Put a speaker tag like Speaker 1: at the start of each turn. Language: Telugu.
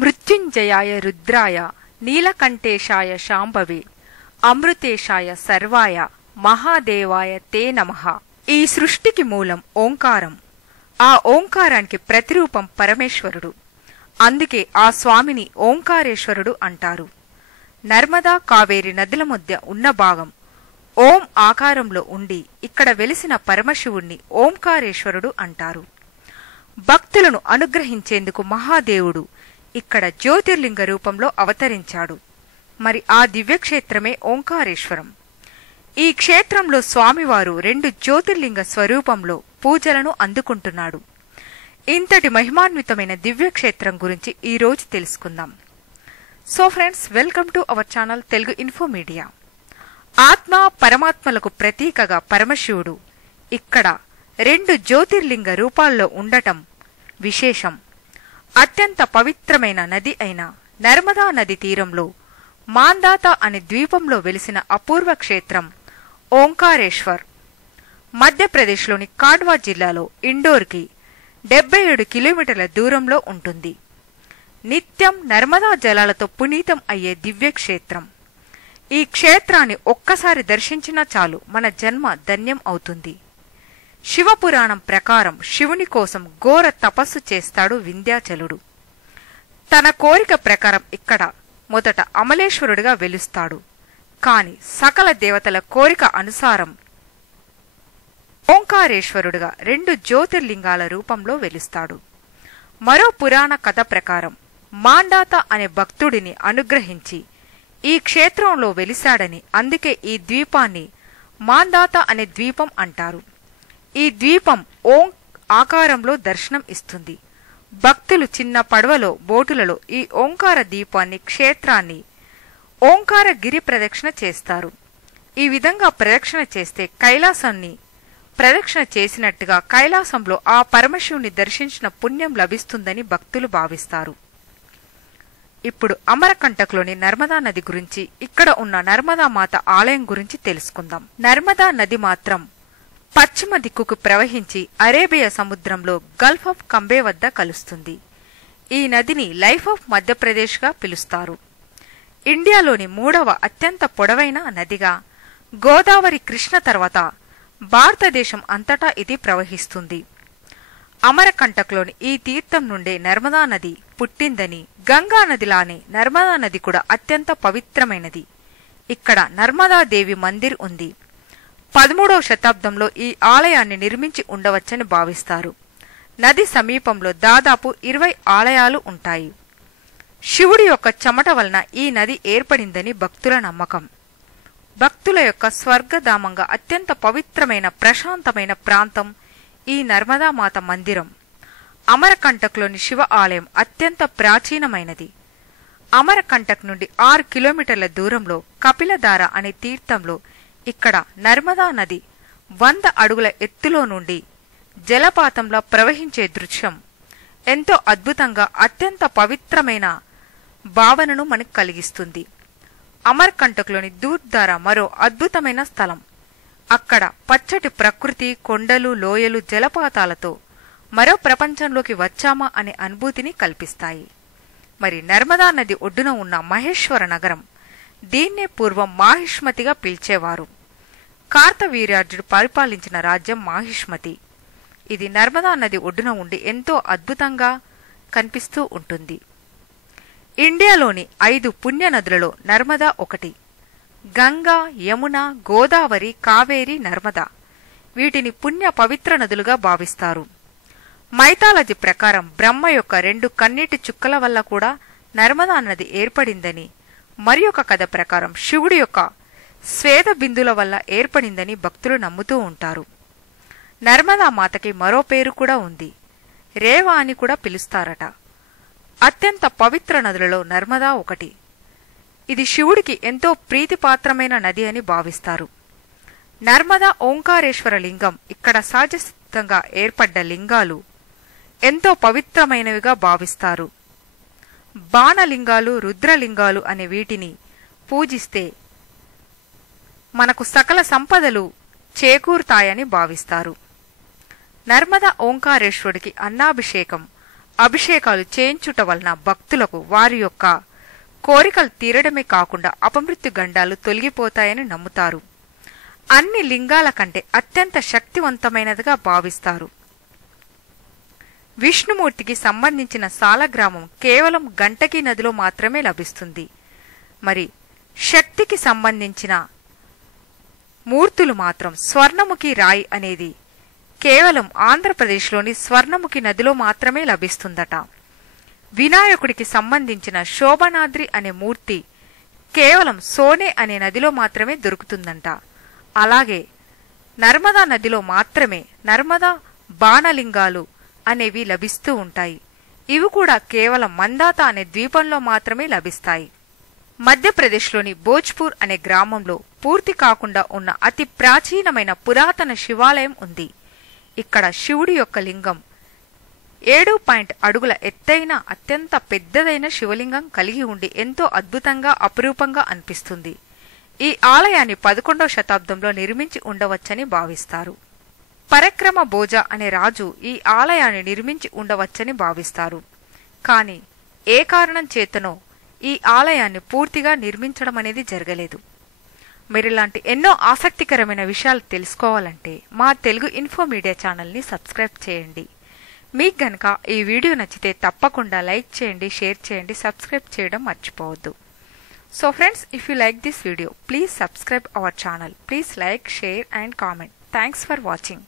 Speaker 1: మృత్యుంజయాయ రుద్రాయ నీలకంఠేశాయ శాంభవే అమృతేశాయ సర్వాయ మహాదేవాయ తే నమః. ఈ సృష్టికి మూలం ఓంకారం. ఆ ఓంకారానికి ప్రతిరూపం పరమేశ్వరుడు. అందుకే ఆ స్వామిని ఓంకారేశ్వరుడు అంటారు. నర్మదా కావేరి నదుల మధ్య ఉన్న భాగం. ఓం ఆకారంలో ఉండి ఇక్కడ వెలిసిన పరమశివుణ్ణి ఓంకారేశ్వరుడు అంటారు. భక్తులను అనుగ్రహించేందుకు మహాదేవుడు ఇక్కడ జ్యోతిర్లింగ రూపంలో అవతరించాడు. మరి ఆ దివ్యక్షేత్రమే ఓంకారేశ్వరం. ఈ క్షేత్రంలో స్వామివారు రెండు జ్యోతిర్లింగ స్వరూపంలో పూజలను అందుకుంటున్నాడు. ఇంతటి మహిమాన్వితమైన దివ్యక్షేత్రం గురించి ఈరోజు తెలుసుకుందాం. So friends welcome to our channel Telugu info media. ఆత్మ పరమాత్మలకు ప్రతీకగా పరమశివుడు ఇక్కడ రెండు జ్యోతిర్లింగ రూపాల్లో ఉండటం విశేషం. అత్యంత పవిత్రమైన నది అయిన నర్మదా నది తీరంలో మాందాత అనే ద్వీపంలో వెలిసిన అపూర్వ క్షేత్రం ఓంకారేశ్వర్. మధ్యప్రదేశ్లోని కాడ్వా జిల్లాలో ఇండోర్కి డెబ్బై ఏడు కిలోమీటర్ల దూరంలో ఉంటుంది. నిత్యం నర్మదా జలాలతో పునీతం అయ్యే దివ్యక్షేత్రం. ఈ క్షేత్రాన్ని ఒక్కసారి దర్శించినా చాలు మన జన్మ ధన్యం అవుతుంది. శివపురాణం ప్రకారం శివుని కోసం ఘోర తపస్సు చేస్తాడు వింధ్యాచలుడు. తన కోరిక ప్రకారం ఇక్కడ మొదట అమలేశ్వరుడిగా వెలుస్తాడు. కాని సకల దేవతల కోరిక అనుసారం ఓంకారేశ్వరుడుగా రెండు జ్యోతిర్లింగాల రూపంలో వెలుస్తాడు. మరో పురాణ కథ ప్రకారం మాండాత అనే భక్తుడిని అనుగ్రహించి ఈ క్షేత్రంలో వెలిశాడని అందుకే ఈ ద్వీపాన్ని మాందాత అనే ద్వీపం అంటారు. ఈ ద్వీపం ఓం ఆకారంలో దర్శనం ఇస్తుంది. భక్తులు చిన్న పడవలో బోటులలో ఈ ఓంకార దీపాన్ని క్షేత్రాన్ని ఓంకార గిరి ప్రదక్షిణ చేస్తారు. ఈ విధంగా ప్రదక్షిణ చేస్తే కైలాసాన్ని ప్రదక్షిణ చేసినట్టుగా కైలాసంలో ఆ పరమశివుని దర్శించిన పుణ్యం లభిస్తుందని భక్తులు భావిస్తారు. ఇప్పుడు అమరకంటక్లోని నర్మదా నది గురించి ఇక్కడ ఉన్న నర్మదా మాత ఆలయం గురించి తెలుసుకుందాం. నర్మదా నది మాత్రం పశ్చిమ దిక్కుకు ప్రవహించి అరేబియా సముద్రంలో గల్ఫ్ ఆఫ్ కంబే వద్ద కలుస్తుంది. ఈ నదిని లైఫ్ ఆఫ్ మధ్యప్రదేశ్గా పిలుస్తారు. ఇండియాలోని మూడవ అత్యంత పొడవైన నదిగా గోదావరి కృష్ణ తర్వాత భారతదేశం అంతటా ఇది ప్రవహిస్తుంది. అమరకంటక్లోని ఈ తీర్థం నుండే నర్మదా నది పుట్టిందని గంగా నదిలానే నర్మదా నది కూడా అత్యంత పవిత్రమైనది. ఇక్కడ నర్మదాదేవి మందిర్ ఉంది. పదమూడవ శతాబ్దంలో ఈ ఆలయాన్ని నిర్మించి ఉండవచ్చని భావిస్తారు. నది సమీపంలో దాదాపు ఇరవై ఆలయాలు ఉంటాయి. శివుడి యొక్క చెమట వలన ఈ నది ఏర్పడిందని భక్తుల నమ్మకం. భక్తుల యొక్క స్వర్గధామంగా అత్యంత పవిత్రమైన ప్రశాంతమైన ప్రాంతం ఈ నర్మదా మాత మందిరం. అమరకంటక్లోని శివ ఆలయం అత్యంత ప్రాచీనమైనది. అమరకంటక్ నుండి ఆరు కిలోమీటర్ల దూరంలో కపిలధార అనే తీర్థంలో ఇక్కడ నర్మదా నది వంద అడుగుల ఎత్తులో నుండి జలపాతంలో ప్రవహించే దృశ్యం. ఎంతో అద్భుతంగా అత్యంత పవిత్రమైన భావనను మనకు కలిగిస్తుంది. అమర్కంటక్లోని దూర్ధార మరో అద్భుతమైన స్థలం. అక్కడ పచ్చటి ప్రకృతి కొండలు లోయలు జలపాతాలతో మరో ప్రపంచంలోకి వచ్చామా అనే అనుభూతిని కల్పిస్తాయి. మరి నర్మదా నది ఒడ్డున ఉన్న మహేశ్వర నగరం దీన్నే పూర్వం మాహిష్మతిగా పిలిచేవారు. కార్తవీర్యార్జుడు పరిపాలించిన రాజ్యం మాహిష్మతి. ఇది నర్మదా నది ఒడ్డున ఉండి ఎంతో అద్భుతంగా కనిపిస్తూ ఉంటుంది. ఇండియాలోని ఐదు పుణ్య నదులలో నర్మదా ఒకటి. గంగా యమున గోదావరి కావేరి నర్మదా. వీటిని పుణ్య పవిత్ర నదులుగా భావిస్తారు. మైథాలజీ ప్రకారం బ్రహ్మ యొక్క రెండు కన్నీటి చుక్కల వల్ల కూడా నర్మదా నది ఏర్పడిందని మరి ఒక కథ ప్రకారం శివుడి యొక్క స్వేద బిందుల వల్ల ఏర్పడిందని భక్తులు నమ్ముతూ ఉంటారు. నర్మదా మాతకి మరో పేరు కూడా ఉంది. రేవా అని కూడా పిలుస్తారట. అత్యంత పవిత్ర నదులలో నర్మదా ఒకటి. ఇది శివుడికి ఎంతో ప్రీతిపాత్రమైన నది అని భావిస్తారు. నర్మదా ఓంకారేశ్వర లింగం ఇక్కడ సహజసిద్ధంగా ఏర్పడ్డ లింగాలు ఎంతో పవిత్రమైనవిగా భావిస్తారు. బాణలింగాలు రుద్రలింగాలు అనే వీటిని పూజిస్తే మనకు సకల సంపదలు చేకూరుతాయని భావిస్తారు. నర్మద ఓంకారేశ్వరుడికి అన్నాభిషేకం అభిషేకాలు చేయించుట వలన భక్తులకు వారి యొక్క కోరికలు తీరడమే కాకుండా అపమృత్యు గండాలు తొలగిపోతాయని నమ్ముతారు. అన్ని లింగాల కంటే అత్యంత శక్తివంతమైనదిగా భావిస్తారు. విష్ణుమూర్తికి సంబంధించిన సాలగ్రామం కేవలం గంటకి నదిలో మాత్రమే లభిస్తుంది. మరి శక్తికి సంబంధించిన మూర్తులు మాత్రం స్వర్ణముఖి రాయి అనేది కేవలం ఆంధ్రప్రదేశ్లోని స్వర్ణముఖి నదిలో మాత్రమే లభిస్తుందట. వినాయకుడికి సంబంధించిన శోభనాద్రి అనే మూర్తి కేవలం సోనే అనే నదిలో మాత్రమే దొరుకుతుందంట. అలాగే నర్మదా నదిలో మాత్రమే నర్మదా బాణలింగాలు అనేవి లభిస్తూ ఉంటాయి. ఇవి కూడా కేవలం మందాత అనే ద్వీపంలో మాత్రమే లభిస్తాయి. మధ్యప్రదేశ్లోని భోజ్పూర్ అనే గ్రామంలో పూర్తి కాకుండా ఉన్న అతి ప్రాచీనమైన పురాతన శివాలయం ఉంది. ఇక్కడ శివుడి యొక్క లింగం ఏడు పాయింట్ అడుగుల ఎత్తైన అత్యంత పెద్దదైన శివలింగం కలిగి ఉండి ఎంతో అద్భుతంగా అపురూపంగా అనిపిస్తుంది. ఈ ఆలయాన్ని పదకొండవ శతాబ్దంలో నిర్మించి ఉండవచ్చని భావిస్తారు. పరక్రమ భోజ అనే రాజు ఈ ఆలయాన్ని నిర్మించి ఉండవచ్చని భావిస్తారు. కాని ఏ కారణం చేతనో ఈ ఆలయాన్ని పూర్తిగా నిర్మించడం అనేది జరగలేదు. మీరిలాంటి ఎన్నో ఆసక్తికరమైన విషయాలు తెలుసుకోవాలంటే మా తెలుగు ఇన్ఫో మీడియా ఛానల్ని సబ్స్క్రైబ్ చేయండి. మీకు గనక ఈ వీడియో నచ్చితే తప్పకుండా లైక్ చేయండి షేర్ చేయండి సబ్స్క్రైబ్ చేయడం మర్చిపోవద్దు. So friends if you like this video please subscribe our channel please like share and comment thanks for watching